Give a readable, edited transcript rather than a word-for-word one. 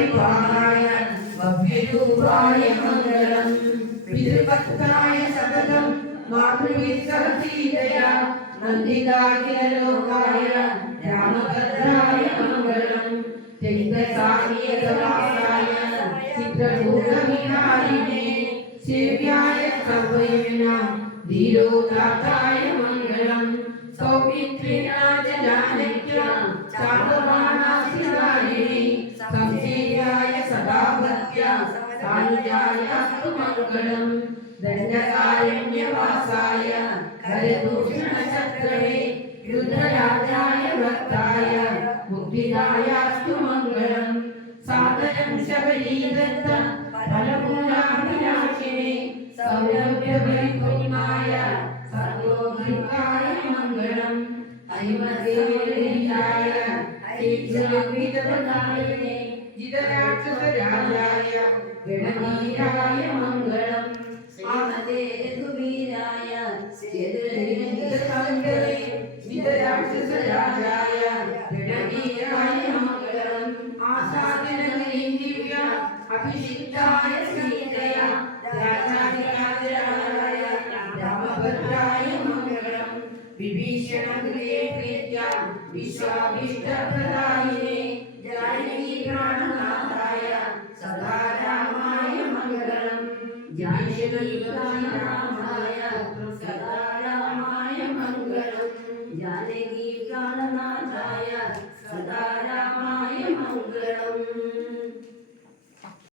പരിപാലയ ഭവ്യരൂപായ മംഗളം പിതൃഭക്തായ സതതം മാതൃവിസർജീതയ നന്ദിതാഖിലോകായ രാമഭദ്രായ മംഗളം ചൈതസാഹിയവാസായ ചിത്രഭൂതവിഹാരിണേ सेव्याय सर्वैर्नां धीरोदाताय मङ्गलं सौमित्रिराजलालित्य चारुबाणासिधारिणे संसेव्याय सदाभक्त्य सानुजायास्तु मङ्गलं दण्डकारण्यवासाय करदूषणचक्रणे रुद्रराजाय भक्ताय मुक्तिदायास्तु मङ्गलं सादरं शबरीदत्त फलपूजाभिलाषिणे सौरभ्यवैकुण्ठाय सर्वोद्धिताय मङ्गलं ऐमदेवीयाय ऐश्वर्यविदवदायिने जितराक्षसराजाय गणवीराय मङ्गलं श्रीमते रघुवीराय श्रीधरसङ्गरे जितराक्षसराजाय गणवीराय मङ्गलं आसादनगरीं दिव्या अभिषिक्ताय सीतया राजाधिराजाय रामभद्राय मङ्गलं विभीषणगृहे प्रीत्या विश्वाभीष्टप्रदायिने जानकीप्राणनाथाय सदा रामाय मङ्गलं जानकीप्राणनाथाय सदा रामाय मङ्गलं जानकीप्राणनाथाय सदा रामाय मङ्गलम्।